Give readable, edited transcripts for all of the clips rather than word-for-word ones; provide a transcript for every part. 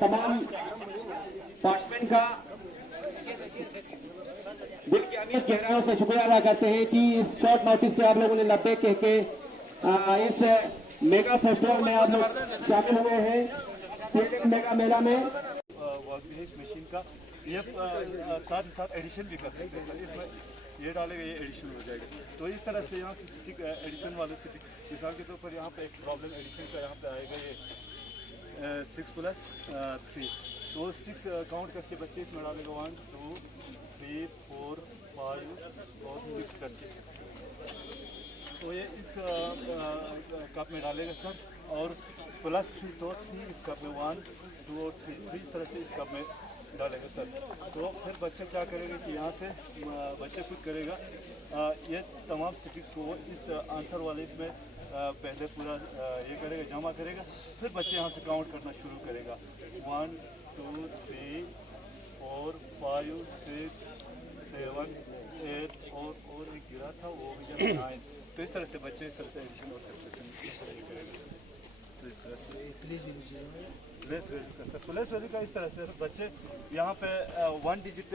तमाम पार्टिसिपेंट का दिल की अमीर गहराइयों से शुक्रिया अदा करते हैं कि इस शॉर्ट नोटिस पे आप लोगों ने 90 कह के इस मेगा फेस्टिवल में आप लोग शामिल हुए हैं। मेगा मेला में मशीन का ये साथ ही साथ एडिशन भी कर सकते हैं। इसमें ये डालेगा, ये एडिशन हो जाएगा। तो इस तरह से यहाँ से स्टिक एडिशन वाले स्टिक मिसाल के तौर पर यहाँ पे एक प्रॉब्लम एडिशन का यहाँ पे आएगा ये 6+3 तो 6 काउंट करके बच्चे इसमें डालेगा 1 2 3 4 5 और 6 करके। तो ये इस कप में डालेगा सर और +3 तो 3 इस कप में 1 2 और 3 इस तरह से इस कप में डालेगा सर। तो फिर बच्चा क्या करेगा कि यहाँ से बच्चे खुद करेगा ये तमाम स्टिक्स को इस आंसर वाले इसमें पहले पूरा ये करेगा, जमा करेगा। फिर बच्चे यहाँ से काउंट करना शुरू करेगा 1 2 3 4 5 6 7 8 और एक गिरा था वो भी 9। तो इस तरह से बच्चे इस तरह से एडिशन और सब्ट्रैक्शन करेंगे। तो इस तरह से प्लेस वैल्यू का इस तरह से बच्चे यहाँ पे 1 डिजिट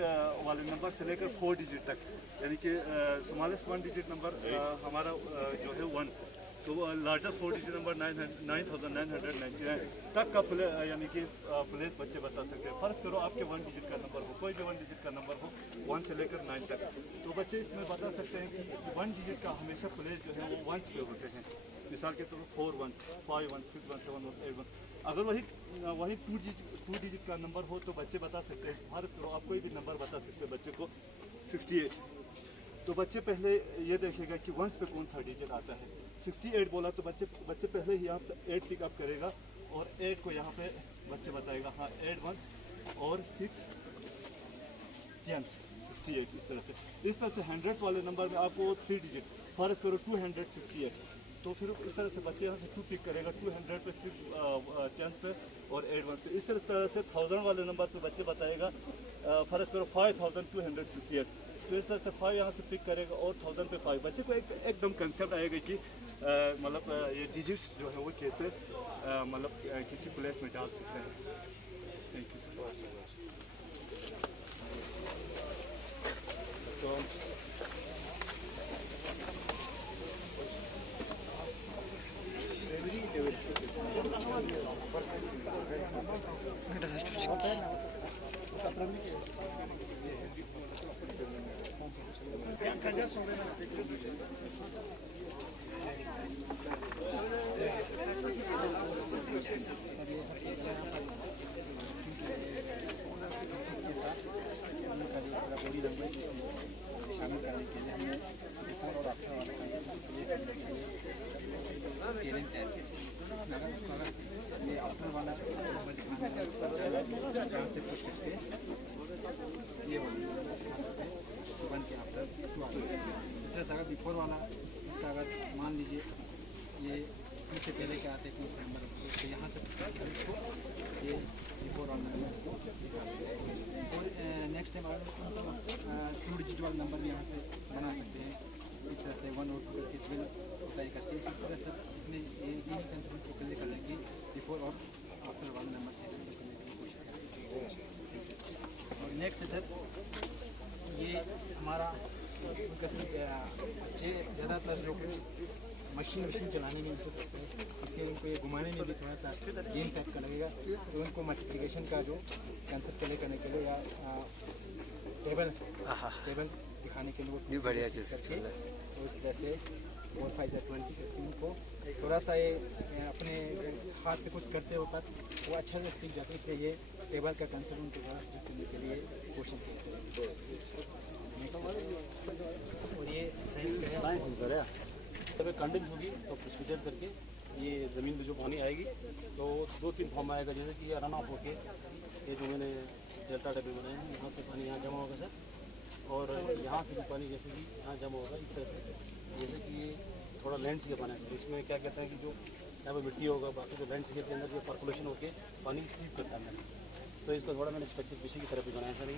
वाले नंबर से लेकर 4 डिजिट तक, यानी कि स्मॉलेस्ट 1 डिजिट नंबर हमारा जो है 1 तो लार्जेस्ट 4 डिजिट नंबर 9999 तक का यानी कि प्लेस बच्चे बता सकते हैं। फर्ज करो आपके 1 डिजिट का नंबर हो, कोई भी 1 डिजिट का नंबर हो 1 से लेकर 9 तक, तो बच्चे इसमें बता सकते हैं कि 1 डिजिट का हमेशा प्लेस जो है वो 1s पे होते हैं। मिसाल के तौर पर 4 1s 5 1 6 1 7 1 8 1। अगर वही 2 डिजिट का नंबर हो तो बच्चे बता सकते हैं। फर्ज करो आप कोई भी नंबर बता सकते हैं बच्चे को 68, तो बच्चे पहले ये देखेगा कि 1s पे कौन सा डिजिट आता है। 68 बोला तो बच्चे पहले ही यहाँ से 8 पिकअप करेगा और 8 को यहाँ पे बच्चे बताएगा हाँ 8 1s और 6 10s 68। इस तरह से 100 वाले नंबर में आपको 3 डिजिट फर्ज करो 268, तो फिर इस तरह से बच्चे यहाँ से 2 पिक करेगा 200 पे 6 10 पे और 8 1s पे। इस तरह से 1000 वाले नंबर पे बच्चे बताएगा फर्ज करो 5268, तो इस तरह से 5 यहाँ से पिक करेगा और 1000 पे 5। बच्चे को एकदम कंसेप्ट आएगा कि मतलब ये डिजिट्स जो है वो कैसे मतलब किसी प्लेस में डाल सकते हैं। Thank you sir. शामिल करने के लिए हमने बिफोर और आफ्टर वाले ये आफ्टर वाला नंबर दिखाना है जहाँ से पुश करके ये वन के आफ्टर 2 आफ्टर। इस तरह से अगर बिफोर वाला इसका अगर मान लीजिए ये इससे पहले क्या आते हैं कौन सा नंबर, तो यहाँ से इसको ये बिफोर वाला नंबर दिखा सकते हैं। और नेक्स्ट टाइम अगर 2 डिजिट वाला नंबर भी यहाँ से बना सकते हैं। इस तरह से 1 और 2 करके 12 तय करते हैं। इस तरह से इसमें ये कंसेप्ट को क्लियर कर लेंगे बिफोर और आफ्टर वाला नंबर से करने की कोशिश करेंगे। और नेक्स्ट सर ये हमारा ज़्यादातर जो मशीन चलाने में इंटरेस्ट रखते हैं, इससे उनको ये घुमाने में भी थोड़ा सा गेम टाइप का लगेगा, तो उनको मल्टीप्लिकेशन का जो कंसेप्ट क्लियर करने के लिए या टेबल दिखाने के लिए वो बढ़िया चीज़ करके तो इस तरह से 4 5 20 करके उनको थोड़ा सा ये अपने हाथ से कुछ करते हो तक वो अच्छा से सीख जाते हैं। इसलिए ये टेबल का कंसेप्ट उनको थोड़ा सा करने के लिए कोशिश करते हैं। और ये साइंस सर है जब कंडेंस होगी तो प्रेसिपिटेट करके ये ज़मीन पे जो पानी आएगी तो 2-3 फॉर्म आएगा, जैसे कि रन ऑफ होके ये जो मैंने डेल्टा टाइप में बनाए हैं यहाँ से पानी यहाँ जमा होगा सर, और यहाँ से भी पानी जैसे कि यहाँ जमा होगा इस तरह से। जैसे कि ये थोड़ा लैंडस्केप आना है सर, इसमें क्या कहते हैं कि जो यहाँ पर मिट्टी होगा बाकी जो लैंडस्केप के अंदर जो पर्कुलेशन होकर पानी सीव करता है मैंने, तो इसको थोड़ा मैंने स्ट्रक्चर पीछे की तरफ भी बनाया सर।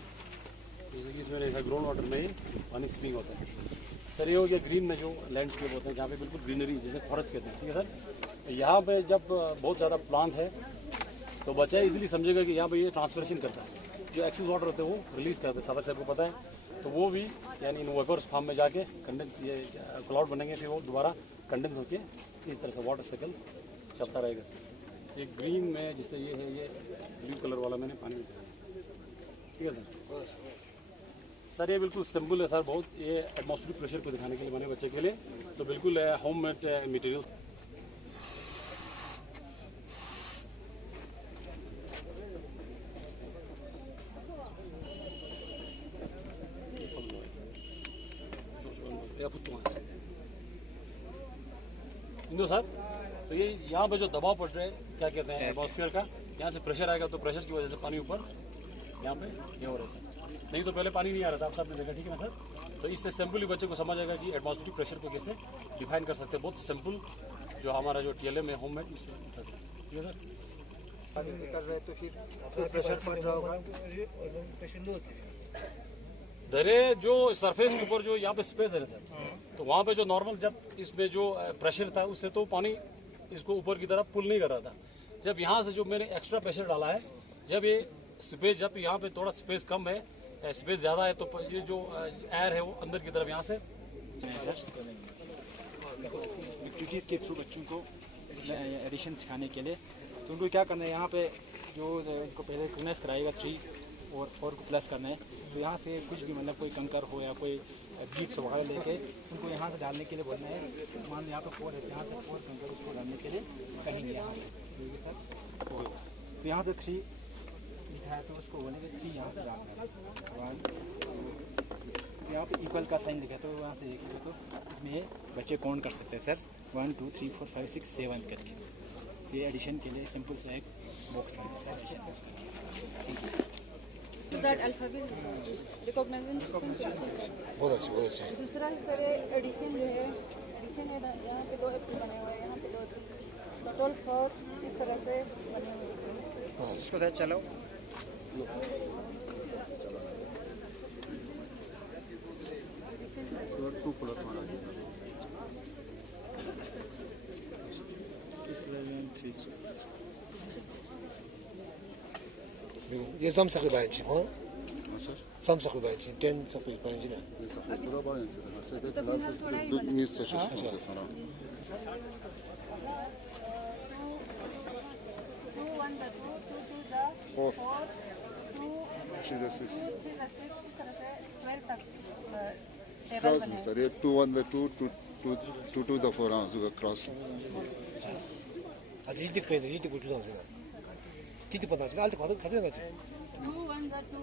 जैसे कि इसमें देखा ग्राउंड वाटर में पानी स्प्रिंग होता है सर। ये हो गया ग्रीन में जो लैंडस्केप होते हैं जहाँ पे बिल्कुल ग्रीनरी जैसे फॉरेस्ट कहते हैं, ठीक है सर। यहाँ पे जब बहुत ज़्यादा प्लांट है तो बच्चा इजीली समझेगा कि यहाँ पे ये ट्रांसपिरेशन करता है, जो एक्सेस वाटर होते हैं वो रिलीज करते हैं, साहब को पता है। तो वो भी यानी इन वेपर्स फॉर्म में जाके कंडेंस ये क्लाउड बनेंगे, फिर वो दोबारा कंडेंस होके इस तरह से वाटर साइकिल चलता रहेगा। ये ग्रीन में जिससे ये है, ये ब्लू कलर वाला मैंने पानी में, ठीक है सर। सर ये बिल्कुल सिंपल है सर, बहुत ये एटमॉस्फेरिक प्रेशर को दिखाने के लिए बने बच्चे के लिए, तो बिल्कुल होम मेड मटेरियल। इंदो सर, तो ये यहाँ पे जो दबाव पड़ रहा है, क्या कहते हैं, एटमॉस्फेयर का, यहाँ से प्रेशर आएगा, तो प्रेशर की वजह से पानी ऊपर यहाँ पे ये हो रहा है सर। नहीं तो पहले पानी नहीं आ रहा था, आप सबने देखा, ठीक है ना सर। तो इससे सिंपली बच्चे को समझ आएगा कि एटमॉस्फेरिक प्रेशर को कैसे डिफाइन कर सकते हैं, बहुत सिंपल जो हमारा जो TLM है होम मेड, ठीक है सर। पानी निकल रहा है तो फिर प्रेशर पड़ रहा होगा, प्रेशर लो होता है। दरे जो सरफेस के ऊपर जो यहाँ पे स्पेस है ना सर, तो वहाँ पे जो नॉर्मल जब इसमें जो प्रेशर था उससे तो पानी इसको ऊपर की तरफ पुल नहीं कर रहा था। जब यहाँ से जो मैंने एक्स्ट्रा प्रेशर डाला है, जब ये स्पेस, जब यहाँ पे थोड़ा स्पेस कम है, स्पेस ज़्यादा है, तो ये जो एयर है वो अंदर की तरफ यहाँ से एक्टिविटीज़ के थ्रू बच्चों को एडिशन सिखाने के लिए, तो उनको क्या करना है, यहाँ पे जो उनको पहले फिटनेस कराएगा 3 और 4 को प्लस करना है। तो यहाँ से कुछ भी मतलब कोई कंकर हो या कोई बीट्स वगैरह लेके उनको यहाँ से डालने के लिए बोलना है। मान लो यहाँ पे 4 है, यहाँ से 4 कंकर उसको डालने के लिए कहेंगे यहाँ से, ठीक है सर। तो यहाँ से 3 लिखा है तो उसको बोलेंगे 3 यहाँ से डालना है। 1 यहाँ पे इक्वल का साइन लिखा है, तो वहाँ से देखिए तो इसमें बच्चे काउंट कर सकते हैं सर, 1 2 3 4 5 6 7 करके। तो ये एडिशन के लिए सिंपल सा एक बॉक्स है sir. To that alphabet recognition system बहुत अच्छी। दूसरा हिस्सा है एडिशन जो है, एडिशन है यहाँ पे 2 एप्पल बने हुए हैं, यहाँ पे 2 टोटल 4 इस तरह से बने हुए हैं। इसको चलो ये सम सके बायंची हो सम सके बायंची 10 सके बायंची ना Cross sir, ये 2 1 the 2 2 2 the 4 हाँ जो cross आज 이제 그래 이제 그 주당 생각 뒤도 받아지 알때 받아 가져야지 2 1 the 2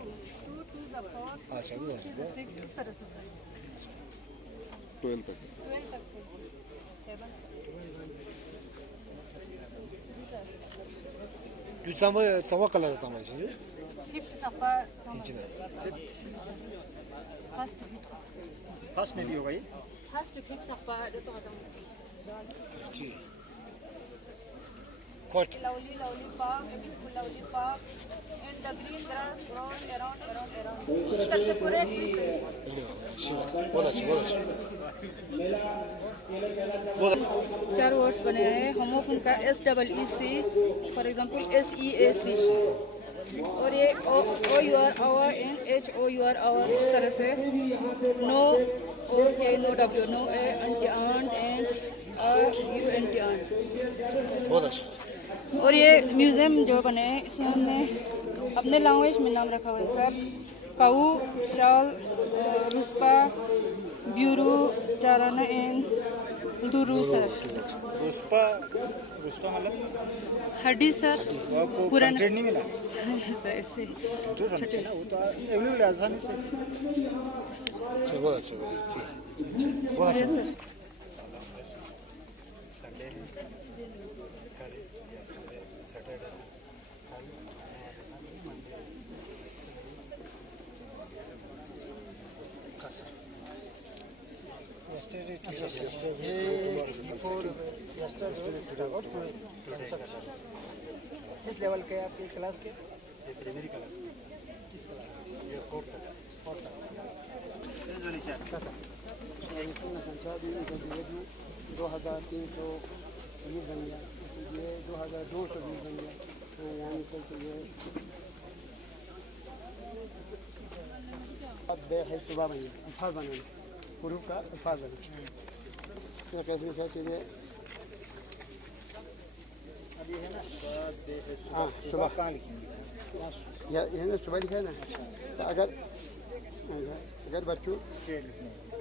2 2 the 4 아 잘 그거지 6 इस तरह से सर 12 तक 12 तक table 주sam을 samwa kala ta ma ji fifth सफा इंचिना फर्स्ट में भी होगा ये। फर्स्ट फिफ्थ सफा itu kata जी कोट lovely park, a beautiful lovely park, and the green grass grown around. इस तरह से पूरे ट्री चार वर्ड्स बने हैं। होमोफोन का SEEC, फॉर एग्जांपल SEAC, और ये OUR our and HOUR our इस तरह से no OK no W no A anti aunt and UNT aunt। बहुत अच्छा और ये म्यूजियम जो बने हैं इसमें हमने अपने लैंग्वेज में नाम रखा हुआ है सर, काऊ शाल रुस्पा ब्यूरू चाराना एंड दुरू सर। रुस्पा मतलब हड्डी सर पुराना ट्रेड नहीं मिला सर ऐसे छोटे ना, वो तो अवेलेबल है आसानी से। बहुत अच्छा बहुत अच्छा इस लेवल के आपके क्लास के प्राइमरी क्लास किस क्लास ये कोर्ट संख्या भी 2320 बन गया, 2220 बन गया, है सुबह बनी अल्फाज बने ग्रुप का अल्फाज बने ये कैसे क्या चीज़ें अभी है ना हाँ सुबह कहाँ लिखेंगे या ये ना सुबह लिखा है ना तो अगर बच्चों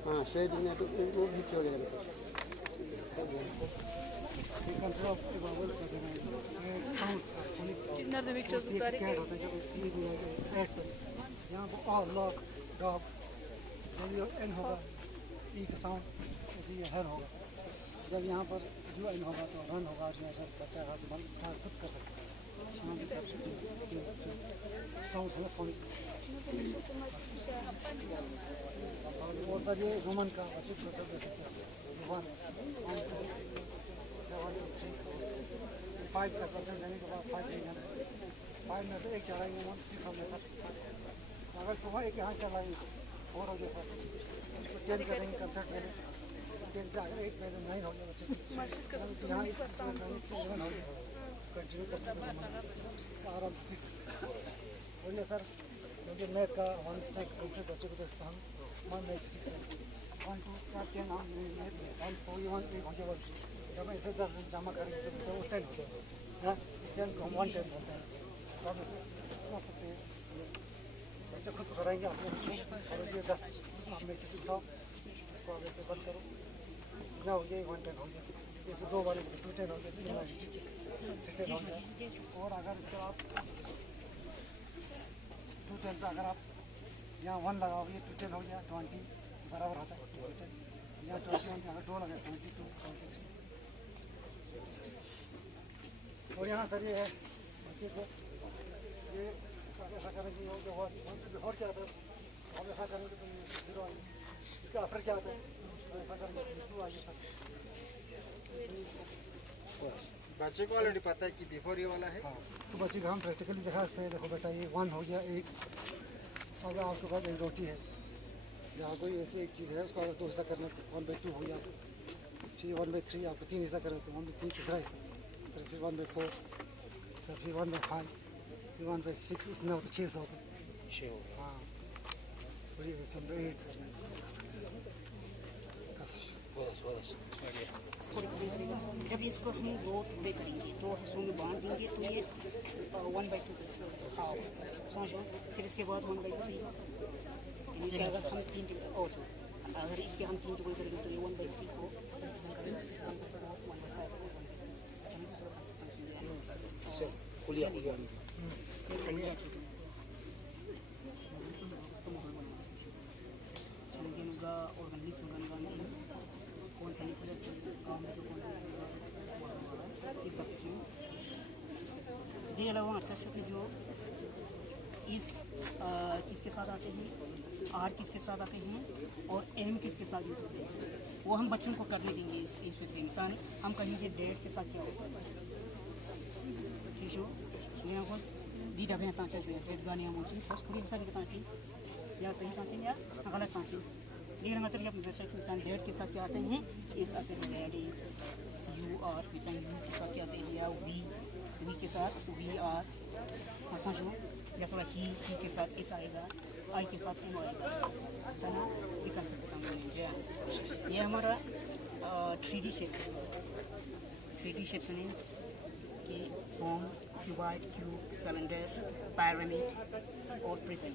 हाँ से लिखने तो वो भी छोड़ देना कितना देवी चौदह तारीख है यहाँ पर और लॉक डॉग जब ये एन होगा ई का साउंड उसी ये हर होगा जब यहाँ पर जो एन होगा तो रन होगा उसमें सर बच्चा हाथ से बंद खुद कर सकता है शाम के हिसाब से साउंड है फोन और सर ये वुमन का बच्चे को सब दे सकते हैं 1 5 का परसेंट देने के बाद 5 नहीं जाना 5 में से एक चढ़ाएंगे 6 होंगे सर अगर सुबह एक यहाँ चलाएंगे 4 हो गया सर 10 करेंगे कंसर्ट में 10 से अगर एक में 9 हो गया बच्चे यहाँ 11 हो गया कंटिन्यू कर सकते हैं आराम से सीख सकते और ये सर क्योंकि मैथ का 1 स्टेक बच्चे को देखता हूँ 1 में 6 है 1 2 का 10 हम 1 4 1 1 हो गया जब मैं इसे 10 जमा करेंगे तो बच्चा वो 10 हो जाएगा 10 को हम 1 10 बोलते हैं तो आप इसे कर सकते हैं बच्चे खुद कराएंगे अपने और ये 10 में से उठाओ इसको आप ऐसे बंद करो इतना हो गया 1 10 हो गया जैसे 2 बार 2 10 हो गया 3 बार 6 10 हो गया और अगर इसको आप 2 10 से अगर आप यहाँ 1 लगाओगे 2 10 हो गया 20 बराबर होता है 2 10 यहाँ 21 अगर 2 लगे 22 23 और यहाँ सर ये है बच्चे को ये ऐसा करेंगे और क्या आता है हम ऐसा करेंगे तो 0 आएंगे इसका असर क्या आता है ऐसा करेंगे 2 आइए सर बच्चे को ऑलरेडी पता है कि बिफोर ये वाला है हाँ तो बच्चे को हम प्रैक्टिकली देखा इस पर देखो बेटा ये 1 हो गया एक अब आपके पास एक रोटी है या कोई ऐसी एक चीज़ है उसको अगर 2 हिस्सा करना तो 1/2 हो गया फिर 1/3 आपको 3 हिस्सा करना तो 1/3 तीसरा हिस्सा फिर 1/4 फिर 1/5 फिर 1/6 इसमें होता 6 होता 6 हो गया हाँ पूरी 8 जब इसको हम 2 टुकड़े करेंगे 2 हिस्सों में बांध देंगे तो ये 1/2 समझो फिर इसके बाद 1/3 इसके अगर हम 3 टुकड़े और अगर इसके हम 3 टुकड़े करेंगे तो ये 1/3 को कौन सा न्यूक्लियस गाँव में तो कौन ये सब इसमें ये अलावा अच्छा से जो इस किसके साथ आते हैं आर किसके साथ आते हैं और एम किसके साथ यूज होते हैं वो हम बच्चों को करने देंगे इसमें से इंसान हम कहेंगे डेट के साथ क्या होता है ठीक है यहाँ बस दी डबे तांचा जो है डेट गाने हम बस पूरी सारी तांची या सही तांची या गलत तांची लेकिन मतलब अपने बच्चे के इंसान डेट के साथ क्या आते हैं इस आते हैं डैडीज यू आर किसान यू के साथ क्या आते हैं या वी के साथ वी आर समझो या थोड़ा ही के साथ इस आएगा आई के साथ एम आएगा चला ये कंसेप्ट बताऊँगा मुझे ये हमारा 3D शेप 3D शेप्स में कि form cuboid cube cylinder pyramid और प्रिज्म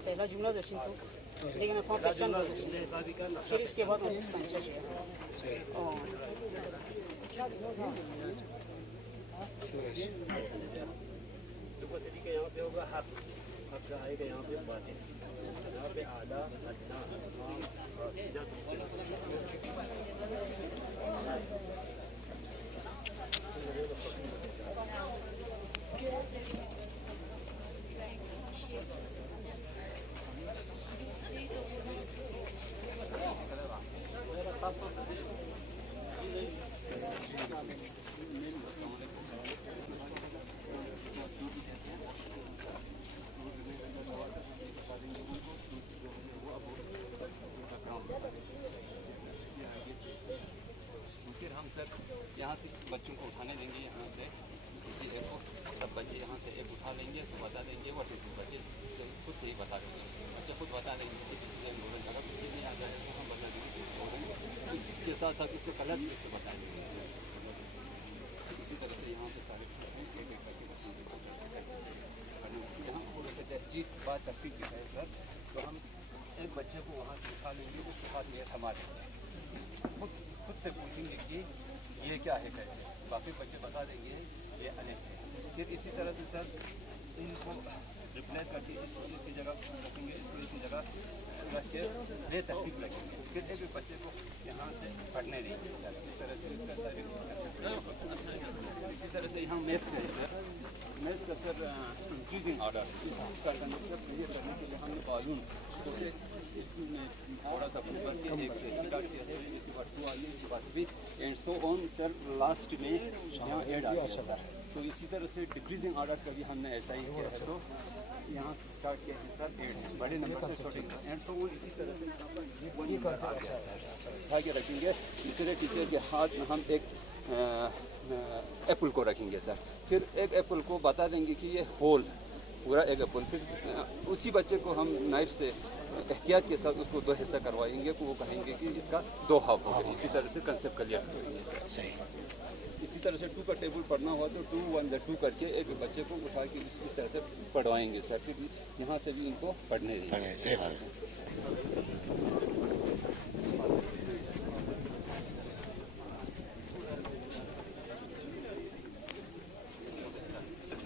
पहला जुमला दर्शन तो लेकिन आप पहचान फिर इसके बाद हम इसका आंसर के यहाँ पे होगा हक का आएगा यहाँ पे बातें यहाँ पे आधा अदना यहाँ से बच्चों को उठाने देंगे, यहाँ से किसी एक को, तब बच्चे यहाँ से एक उठा लेंगे तो बता देंगे वो किसी बच्चे से खुद से ही बता देंगे, बच्चे खुद बता देंगे कि किसी से गोल्डन कलर किसी नहीं आ जाए तो हम बता देंगे इसी के साथ साथ उसको कलर भी उससे बताएंगे। इसी तरह से यहाँ पे सारे एक एक करके यहाँ जी बात तरतीब की है सर, तो हम एक बच्चे को वहाँ से उठा लेंगे, उसके बाद ये थमा देंगे, खुद से पूछेंगे कि ये क्या है करके, बाकी बच्चे बता देंगे ये अनेक है। फिर इसी तरह से सर इनको रिप्लेस करके इसकी जगह रखेंगे, इसको इसकी जगह रख के बेतरतीब रखेंगे, फिर एक बच्चे को यहाँ से पढ़ने देंगे सर। इस तरह से इसका सर इसी तरह से यहाँ मैथ्स का है सर, मैथ्स का सर इंक्रीजिंग ऑर्डर इसका कंसेप्ट ये करने के लिए हमने कॉलम इसमें थोड़ा सा प्रिफर किया, एक से स्टार्ट किया है, इसके बाद 2 आई, इसके बाद 3 and so on sir, last में यहाँ ऐड आ गया सर। तो इसी तरह से डिक्रीजिंग ऑर्डर का भी हमने ऐसा ही किया है, तो यहाँ से स्टार्ट किया है सर 8 बड़े नंबर से छोटे एंड सो ऑन। इसी तरह से यहाँ पर ये आ गया सर, उठा के रखेंगे, दूसरे टीचर के हाथ में हम एक एप्पल को रखेंगे सर, फिर एक एप्पल को बता देंगे कि ये होल पूरा एक एप्पल, फिर उसी बच्चे को हम नाइफ से एहतियात के साथ उसको 2 हिस्सा करवाएंगे, तो वो कहेंगे कि इसका 2 हाफ हो गया। इसी तरह से कंसेप्ट क्लियर करेंगे सर। सही। इसी तरह से 2 का टेबल पढ़ना हुआ तो 2 1 2 करके एक बच्चे को उठा के इस तरह से पढ़वाएंगे सर, फिर यहाँ से भी इनको पढ़ने देंगे। सही बात है।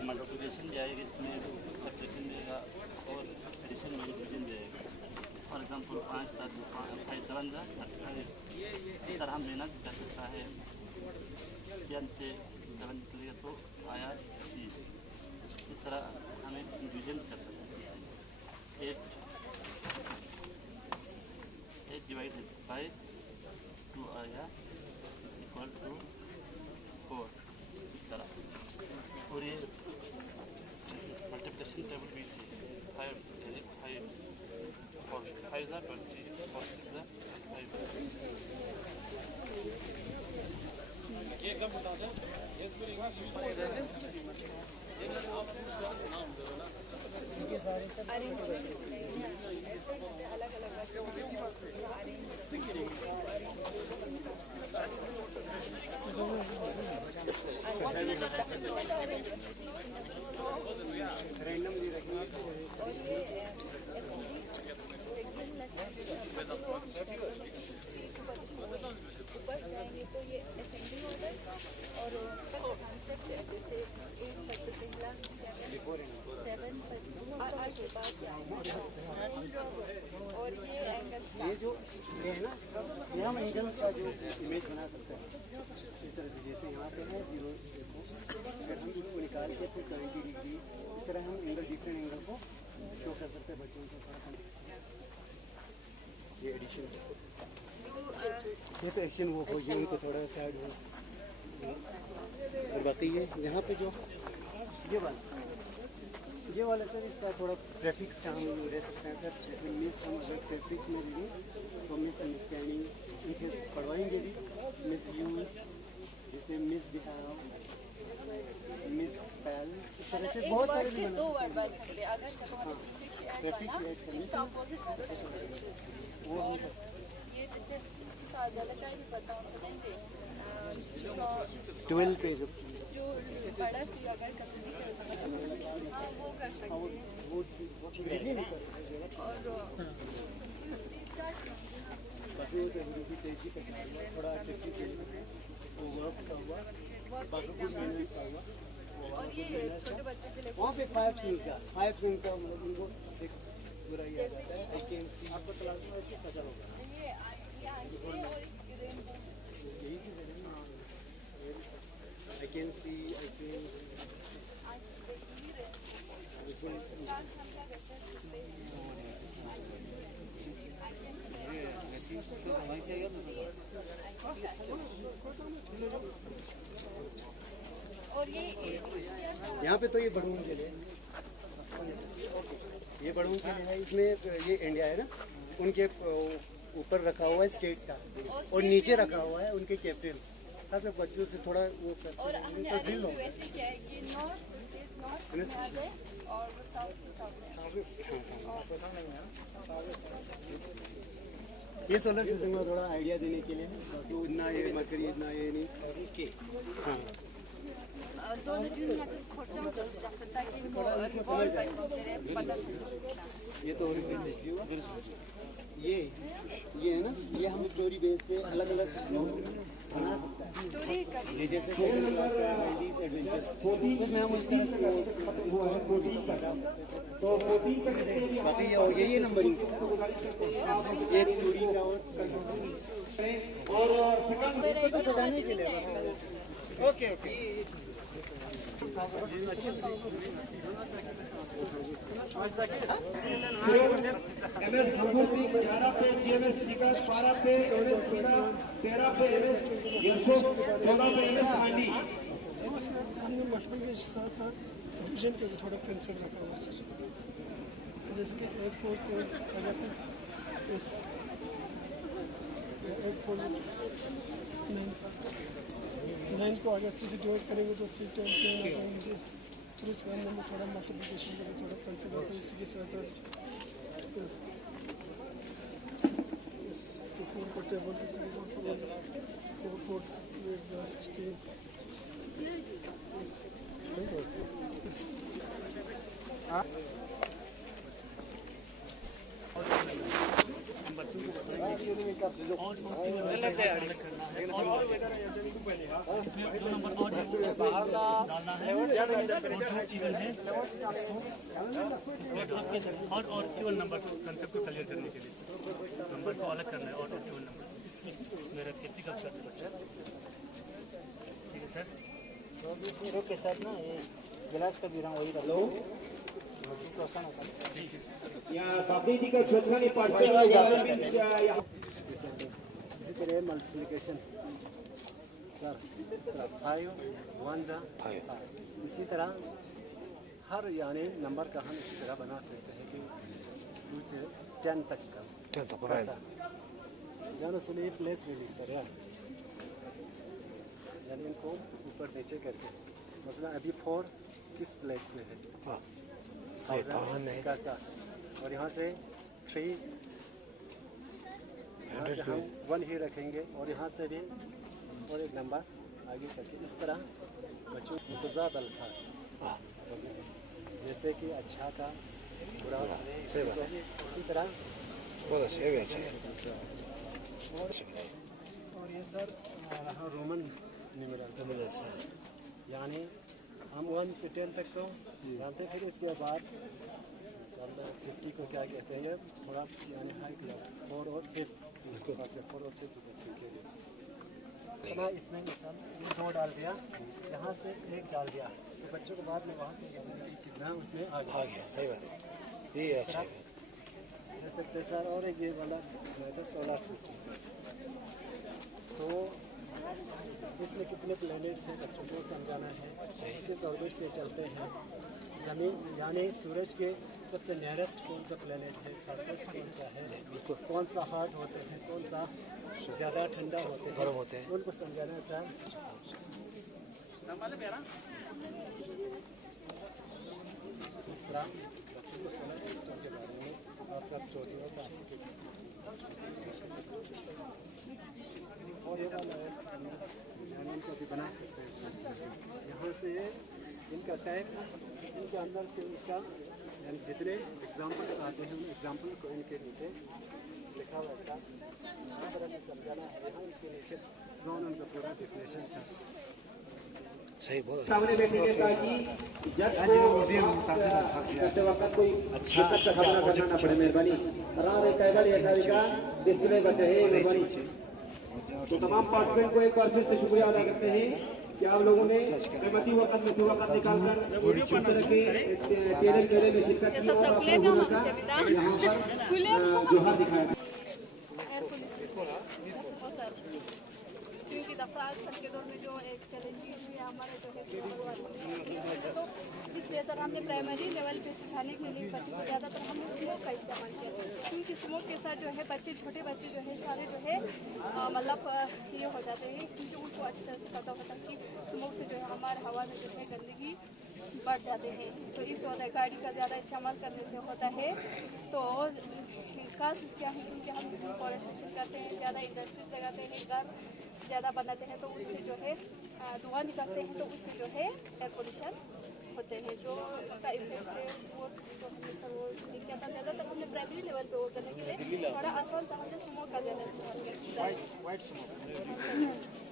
मल्टीप्लिकेशन जाएगा, इसमें सब्ट्रैक्शन जाएगा और एडिशन मल्टीप्लिकेशन जाएगा। फॉर एग्जांपल 5 7 5 7 इस तरह हम मेहनत कर सकता है, 10 से 7 निकलेगा तो आया 30, इस तरह हमें डिवीजन कर सकते हैं। 8 डिवाइडेड 5 2 आया इक्वल टू 4, इस तरह। और ये मल्टीप्लिकेशन टेबल भी 5 4 5 20 4 6 5। ये एग्जांपल बता सर, ये इसको लिखा आप उसका नाम दे दो ना, ये सारे अलग-अलग रैंडमली रखेंगे। ऊपर जाएंगे तो ये असेंडिंग ऑर्डर और कॉन्सेप्ट जैसे 8 पहला 7 के बाद और ये एंगल, ये जो ये है ना, यहाँ हम एंगल्स का जो इमेज बना सकते हैं इस तरह से, जैसे यहाँ पे है 0 देखो, अगर हम इसको निकाल के फिर 20 डिग्री इस तरह हम एंगल डिफरेंट एंगल को शो कर सकते हैं बच्चों को। ये एडिशन, ये तो एक्शन वो हो गया, उनको थोड़ा साइड हो। और बाकी यहाँ पे जो ये वाला सर, इसका थोड़ा प्रेफिक्स का हम ले सकते हैं सर, जैसे मिस हम अगर प्रेफिक्स में भी तो मिस अंडरस्टैंडिंग इसे पढ़वाएंगे भी, मिस यूज जैसे मिस बिहेव, मिस स्पेल, इस तरह से बहुत सारे भी बना सकते हैं। हाँ, प्रेफिक्स ऐड करने से वो हम ये जैसे ज़्यादा टाइम बताओ चलेंगे 12 पेज जो बड़ा सी अगर कभी भी करते हैं वो कर सकते हैं, वो नहीं कर सकते और बाकी वो तेजी पे थोड़ा वो वर्क का हुआ, बाकी कुछ मैनेज का हुआ। और ये छोटे बच्चों के लिए वहाँ पे 5 सीन का मतलब उनको एक पूरा ये आता है। आई कैन सी आपको क्लास में ऐसे सजा होगा, ये आंखें और एक रेनबो, यही चीज़ है ना। I can see, I can और ये यहाँ पे तो ये बड़ून के लिए, ये बड़ून के लिए है। इसमें ये इंडिया है ना, उनके ऊपर रखा हुआ है स्टेट्स का, और नीचे रखा हुआ है उनके कैप्टन। ऐसे बच्चों से थोड़ा वो करते और हैं हमने तो ड्रिल अरेंज हो भी वैसे किया है कि नॉर्थ में आ जाए और साउथ में। ये सोलर सिस्टम का थोड़ा आइडिया देने के लिए बाकी इतना ये मत करिए इतना ये नहीं हाँ दोनों दिन में खर्चा हो जाता ताकि वो रिवॉल्व कर पता ये तो ये है ना ये हम स्टोरी बेस पे अलग अलग बना सकते हैं स्टोरी ये जैसे इसमें हम उसकी बाकी ये और यही नंबरिंग एक चूड़ी का और तो सजाने के लिए okay okay MS Bhagwat Singh 11 पे DMS शिखर 12 पे MS मीरा 13 पे MS यशो 14 पे MS हांडी। हमने मशहूर के साथ साथ विजन को भी थोड़ा कंसिडर रखा हुआ है जैसे कि एयरफोर्स को अगर इस एयरफोर्स 9 को अगर 3 से डिवाइड करेंगे तो 3 10 प्लेन आ जाएंगे फिर उस वन में थोड़ा मल्टीप्लिकेशन को भी थोड़ा कंसिडर करें इसी के साथ साथ 4 को टेबल 4 16 इसमें जो नंबर और है वो डालना है और जो इवन है इसमें सबके और इवन नंबर कंसेप्ट को क्लियर करने के लिए नंबर को अलग करना है और इवन नंबर इसमें प्रैक्टिकल करना है बच्चा। ठीक है सर रोक के साथ ना ये गिलास का भी रंग वही रखो यहाँ बाबरी जी का छोटखानी पाठशाला इसी तरह मल्टीप्लिकेशन सर 5 1 इसी तरह हर यानी नंबर का हम इसी तरह बना सकते हैं कि 2 से 10 तक का 10 तक जाना सुनिए प्लेस रिलीज सर यानी इनको ऊपर नीचे करके मतलब अभी 4 किस प्लेस में है कैसा और यहाँ से 3 यहाँ से हम 1 ही रखेंगे और यहाँ से भी और एक नंबर आगे करके इस तरह बच्चों मुतज़ाद अल्फाज जैसे कि अच्छा का बुरा इसी तरह और ये सर रोमन न्यूमरल यानी हम 1 से 10 तक तो जानते हैं फिर इसके बाद 50 को क्या कहते हैं ये थोड़ा यानी हाई क्लास 4 और 5 4 और 5 बच्चों के लिए इतना इसमें मिसाल ये 2 डाल दिया यहाँ से 1 डाल दिया तो बच्चों को बाद में वहाँ से कितना उसमें आ गया सही बात है ये अच्छा है दे सकते सर और एक ये वाला सोलर सिस्टम तो इसमें कितने प्लैनेट्स हैं बच्चों को समझाना है किस ऑर्बिट से चलते हैं ज़मीन यानी सूरज के सबसे नियरेस्ट कौन सा प्लैनेट है फारटेस्ट कौन सा है कौन सा हॉट होते हैं कौन सा ज़्यादा ठंडा होते हैं गर्म होते हैं उनको समझाना सर इस तरह बच्चों को सोलर सिस्टम के बारे में खासकर चोटियों का और ये वाला है इनको भी बना सकते हैं यहाँ से इनका टाइप इनके अंदर से उसका यानी जितने एग्जाम्पल्स आते हैं उन एग्जाम्पल को इनके नीचे लिखा हुआ था इसी तरह से समझाना है यहाँ इसके नीचे उनका पूरा डेफिनेशन है सही बहुत सामने बैठेंगे ताकि जज को करते वक्त कोई दिक्कत का सामना करना ना पड़े। मेहरबानी राम एक टाइगर या का डिस्प्ले करते हैं मेहरबानी। तो तमाम पार्टिसिपेंट को एक बार फिर से शुक्रिया अदा करते हैं कि आप लोगों ने कीमती वक्त में से वक्त निकालकर इस तरह के चैलेंज में शिरकत की और यहाँ पर जोहार दिखाया। क्योंकि आज कल के दौर में जो एक चैलेंजिंग है हमारे जो है तो इसलिए सर हमने प्राइमरी लेवल पे सिखाने के लिए ज़्यादातर हम उसमें स्मोक का इस्तेमाल किया, क्योंकि स्मोक के साथ जो है बच्चे, छोटे बच्चे जो है सारे जो है मतलब ये हो जाते हैं, क्योंकि उनको अच्छी तरह से पता होता है कि स्मोक से जो है हमारे हवा में जो है गंदगी बढ़ जाते हैं। तो इस वजह गाड़ी का ज़्यादा इस्तेमाल करने से होता है। तो खास क्या है, क्योंकि हम डिफॉरेस्टेशन करते हैं, ज़्यादा इंडस्ट्रीज लगाते हैं, घर ज़्यादा बनाते हैं, तो उससे जो है धुआं निकलते हैं, तो उससे जो है एयर पोल्यूशन होते हैं। जो उसका इफेक्ट है वो जो हमने सर वो क्या था, ज़्यादातर हमने प्राइमरी लेवल पे वो करने के लिए थोड़ा आसान सा हमने स्मोक का ज़्यादा इस्तेमाल किया,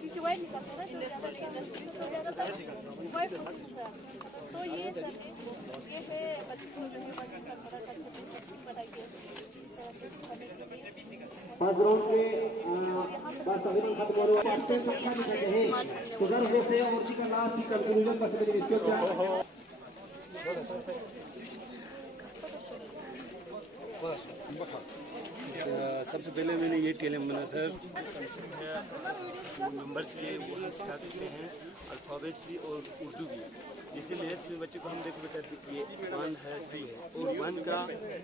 क्योंकि वाइट निकलता है ना, जो ज़्यादा इंडस्ट्री से तो ज़्यादातर वाइट होता है। तो ये सर ये है बच्चों को जो है बच्चे सर थोड़ा कंसेप्ट बताइए इस तरह से सिखाने के लिए। 5 राउंड के बाद सभी खत्म हो रहे हैं। आपसे अच्छा दिखाते हैं तो घर हो से और की का लास्ट की कंक्लूजन पर से इसको क्या सबसे पहले मैंने ये टेलम बना सर नंबर्स के वो हम सिखा सकते हैं, अल्फ़ाबेट्स भी और उर्दू भी। जैसे मैथ्स में बच्चे को हम देखो बेटा ये 1 है 3 है, और 1 का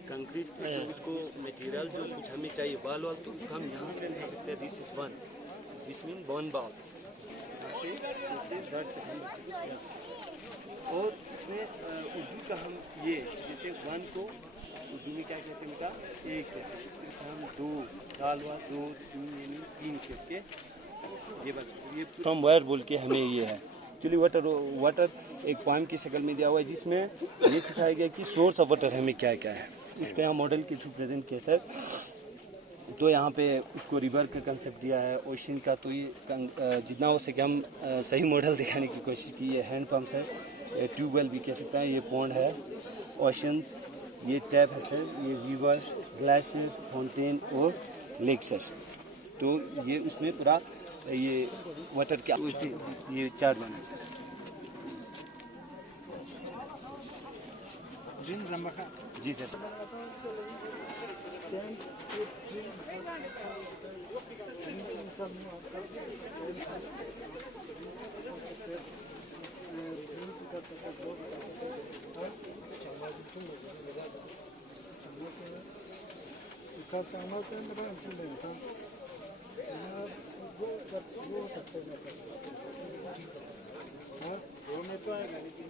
कंक्रीट उसको मटेरियल जो कुछ हमें चाहिए बाल वाल, तो उसको हम यहाँ से लिख सकते हैं this is 1, this mean 1 ball. और इसमें उर्दू का हम ये जैसे 1 को उर्दू में क्या कहते हैं बेटा 1, इस तरह से हम 2 दाल वाल 2 3 यानी 3 छेद के ये बस ये फ्रॉम वायर बोल के हमें ये है। एक्चुअली वाटर एक पोएम की शक्ल में दिया हुआ है, जिसमें ये सिखाया गया कि सोर्स ऑफ वाटर हमें क्या क्या है। इस पर हम मॉडल के थ्रू प्रेजेंट किया सर। तो यहाँ पे उसको रिवर का कंसेप्ट दिया है, ओशन का। तो ये जितना हो सके हम सही मॉडल दिखाने की कोशिश की। ये हैंड पम्प है, ट्यूबवेल भी कह सकते हैं, ये पॉन्ड है, ओशंस, ये टैप है सर, ये रिवर, ग्लेशियर, फाउंटेन और लेक सर। तो ये उसमें पूरा ये वाटर क्या वैसे ये चार्ट बना है सर। जी सर। वो में तो आएगा लेकिन